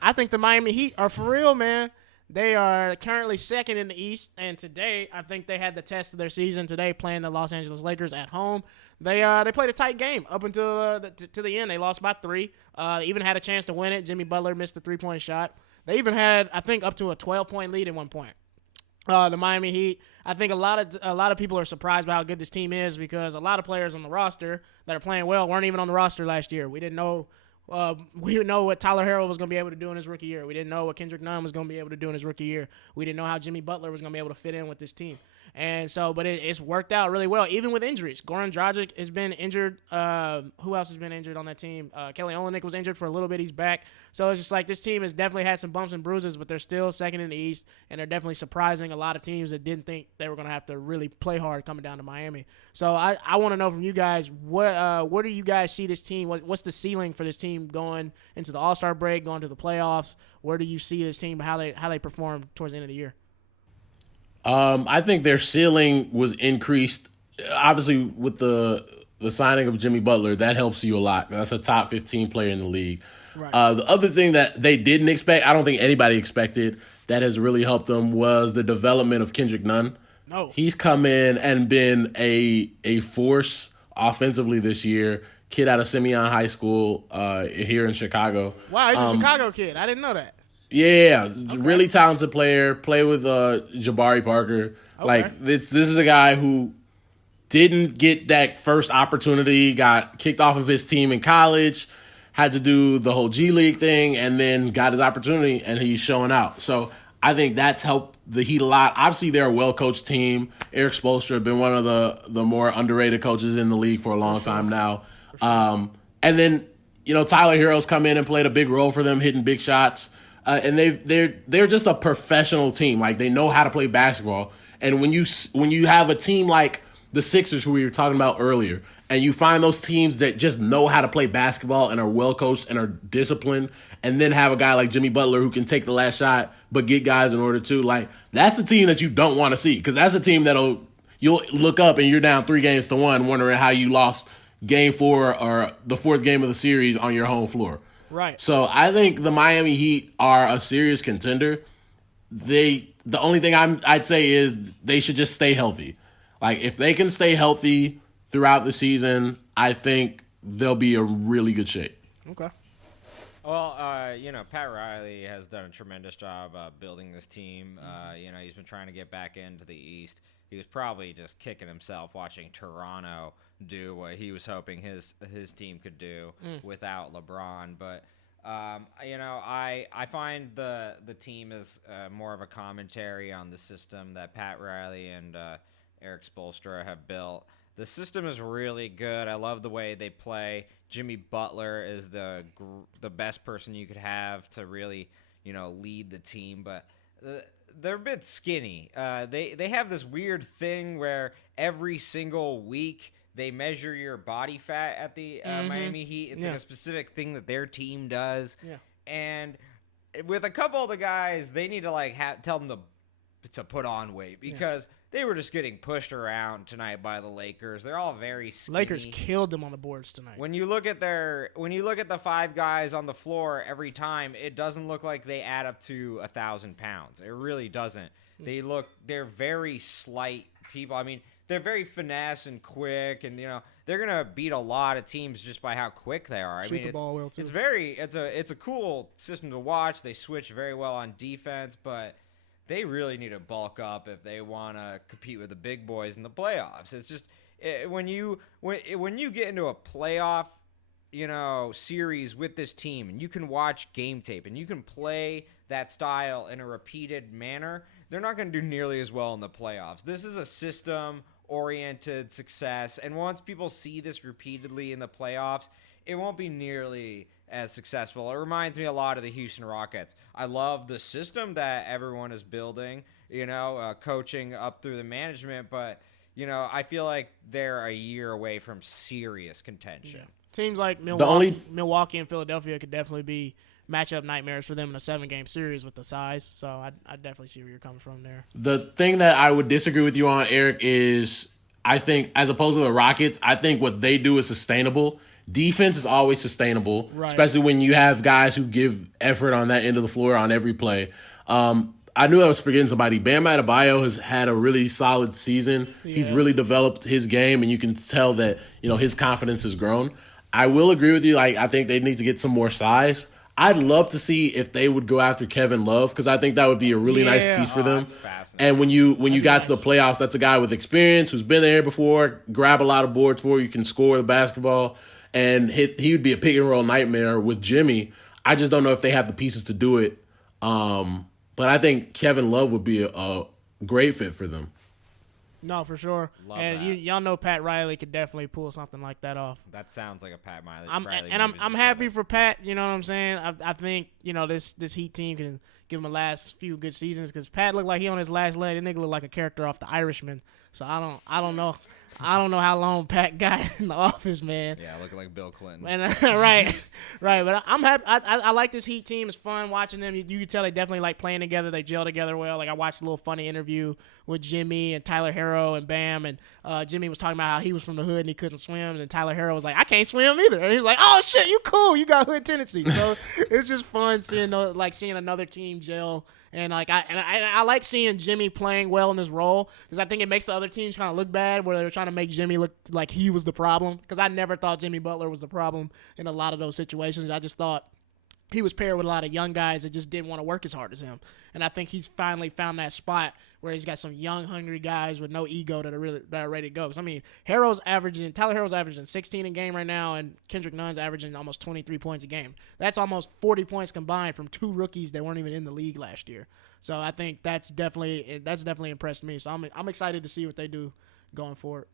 I think the Miami Heat are for real, man. They are currently second in the East, and today I think they had the test of their season today, playing the Los Angeles Lakers at home. They played a tight game up until to the end. They lost by 3. Even had a chance to win it. Jimmy Butler missed a 3-point shot. They even had, I think, up to a 12-point lead at one point. The Miami Heat. I think a lot of people are surprised by how good this team is because a lot of players on the roster that are playing well weren't even on the roster last year. We didn't know what Tyler Herro was going to be able to do in his rookie year. We didn't know what Kendrick Nunn was going to be able to do in his rookie year. We didn't know how Jimmy Butler was going to be able to fit in with this team. And so, but it's worked out really well, even with injuries. Goran Dragic has been injured. Who else has been injured on that team? Kelly Olynyk was injured for a little bit. He's back. So it's just like this team has definitely had some bumps and bruises, but they're still second in the East, and they're definitely surprising a lot of teams that didn't think they were going to have to really play hard coming down to Miami. So I want to know from you guys, where do you guys see this team? What's the ceiling for this team going into the All-Star break, going to the playoffs? Where do you see this team, how they perform towards the end of the year? I think their ceiling was increased, obviously, with the signing of Jimmy Butler. That helps you a lot. That's a top 15 player in the league. Right. The other thing that they didn't expect, I don't think anybody expected, that has really helped them was the development of Kendrick Nunn. No. He's come in and been a force offensively this year. Kid out of Simeon High School here in Chicago. Wow, he's a Chicago kid. I didn't know that. Yeah, okay. Really talented player. Play with Jabari Parker. Okay. Like this is a guy who didn't get that first opportunity. Got kicked off of his team in college. Had to do the whole G League thing, and then got his opportunity, and he's showing out. So I think that's helped the Heat a lot. Obviously, they're a well-coached team. Eric Spoelstra has been one of the more underrated coaches in the league for a long time now. And then Tyler Herro's come in and played a big role for them, hitting big shots. And they're just a professional team. Like, they know how to play basketball. And when you have a team like the Sixers, who we were talking about earlier, and you find those teams that just know how to play basketball and are well coached and are disciplined, and then have a guy like Jimmy Butler who can take the last shot but get guys in order to, like, that's the team that you don't want to see, because that's a team you'll look up and you're down 3-1, wondering how you lost Game 4 or the 4th game of the series on your home floor. Right. So I think the Miami Heat are a serious contender. The only thing I'd say is they should just stay healthy. Like, if they can stay healthy throughout the season, I think they'll be a really good shape. Okay. Well, Pat Riley has done a tremendous job building this team. He's been trying to get back into the East. He was probably just kicking himself watching Toronto do what he was hoping his team could do without LeBron. But I find the team is more of a commentary on the system that Pat Riley and Eric Spoelstra have built. The system is really good. I love the way they play. Jimmy Butler is the best person you could have to really lead the team, but they're a bit skinny. They have this weird thing where every single week they measure your body fat at the Miami Heat. It's like a specific thing that their team does. Yeah. And with a couple of the guys, they need to tell them to put on weight, because they were just getting pushed around tonight by the Lakers. They're all very skinny. Lakers killed them on the boards tonight. When you look at the 5 guys on the floor every time, it doesn't look like they add up to 1,000 pounds. It really doesn't. They're very slight people. I mean, they're very finesse and quick, and they're gonna beat a lot of teams just by how quick they are. Shoot the ball well too. It's a cool system to watch. They switch very well on defense, but they really need to bulk up if they want to compete with the big boys in the playoffs. It's just when you get into a playoff, series with this team, and you can watch game tape and you can play that style in a repeated manner, they're not going to do nearly as well in the playoffs. This is a system-oriented success, and once people see this repeatedly in the playoffs, it won't be nearly as successful. It reminds me a lot of the Houston Rockets. I love the system that everyone is building, coaching up through the management, but I feel like they're a year away from serious contention. Yeah. Teams like Milwaukee and Philadelphia could definitely be matchup nightmares for them in a 7-game series with the size. So I definitely see where you're coming from there. The thing that I would disagree with you on, Eric, is I think, as opposed to the Rockets, I think what they do is sustainable. Defense is always sustainable, Right. especially when you have guys who give effort on that end of the floor on every play. I knew I was forgetting somebody. Bam Adebayo has had a really solid season. He's really developed his game, and you can tell that his confidence has grown. I will agree with you. Like, I think they need to get some more size. I'd love to see if they would go after Kevin Love, because I think that would be a really nice piece for them. And when you got to the playoffs, that's a guy with experience who's been there before, grab a lot of boards for you, can score the basketball, and he would be a pick and roll nightmare with Jimmy. I just don't know if they have the pieces to do it. But I think Kevin Love would be a great fit for them. No, for sure. Love and that. y'all know Pat Riley could definitely pull something like that off. That sounds like a Pat Riley. I'm happy for Pat. You know what I'm saying? I think this Heat team can give him the last few good seasons, because Pat looked like he on his last leg. That nigga looked like a character off The Irishman. So I don't know. I don't know how long Pat got in the office, man. Yeah, looking like Bill Clinton. And, right. But I'm happy. I like this Heat team. It's fun watching them. You can tell they definitely like playing together. They gel together well. Like, I watched a little funny interview with Jimmy and Tyler Herro and Bam. And Jimmy was talking about how he was from the hood and he couldn't swim. And Tyler Herro was like, I can't swim either. And he was like, oh, shit, you cool. You got hood tendencies. So it's just fun seeing another team gel. And I like seeing Jimmy playing well in his role, because I think it makes the other teams kind of look bad, where they're trying to make Jimmy look like he was the problem. Because I never thought Jimmy Butler was the problem in a lot of those situations. I just thought he was paired with a lot of young guys that just didn't want to work as hard as him. And I think he's finally found that spot where he's got some young, hungry guys with no ego that are ready to go. Because, I mean, Tyler Herro's averaging 16 a game right now, and Kendrick Nunn's averaging almost 23 points a game. That's almost 40 points combined from two rookies that weren't even in the league last year. So I think that's definitely impressed me. So I'm excited to see what they do going forward.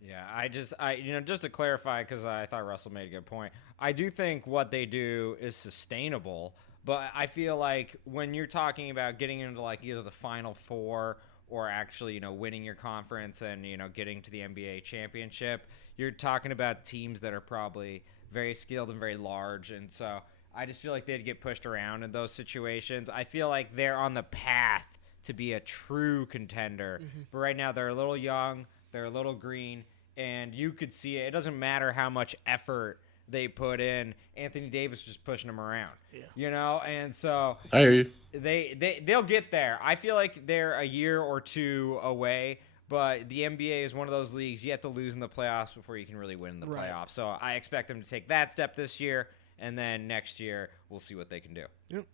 Yeah, just to clarify, because I thought Russell made a good point. I do think what they do is sustainable, but I feel like when you're talking about getting into like either the Final Four or actually, winning your conference and, getting to the NBA championship, you're talking about teams that are probably very skilled and very large. And so I just feel like they'd get pushed around in those situations. I feel like they're on the path to be a true contender. Mm-hmm. But right now they're a little young, they're a little green, and you could see it. It doesn't matter how much effort they put in. Anthony Davis just pushing them around. Yeah. And so I hear you. They'll get there. I feel like they're a year or two away, but the NBA is one of those leagues you have to lose in the playoffs before you can really win in the playoffs. So I expect them to take that step this year, and then next year we'll see what they can do. Yep.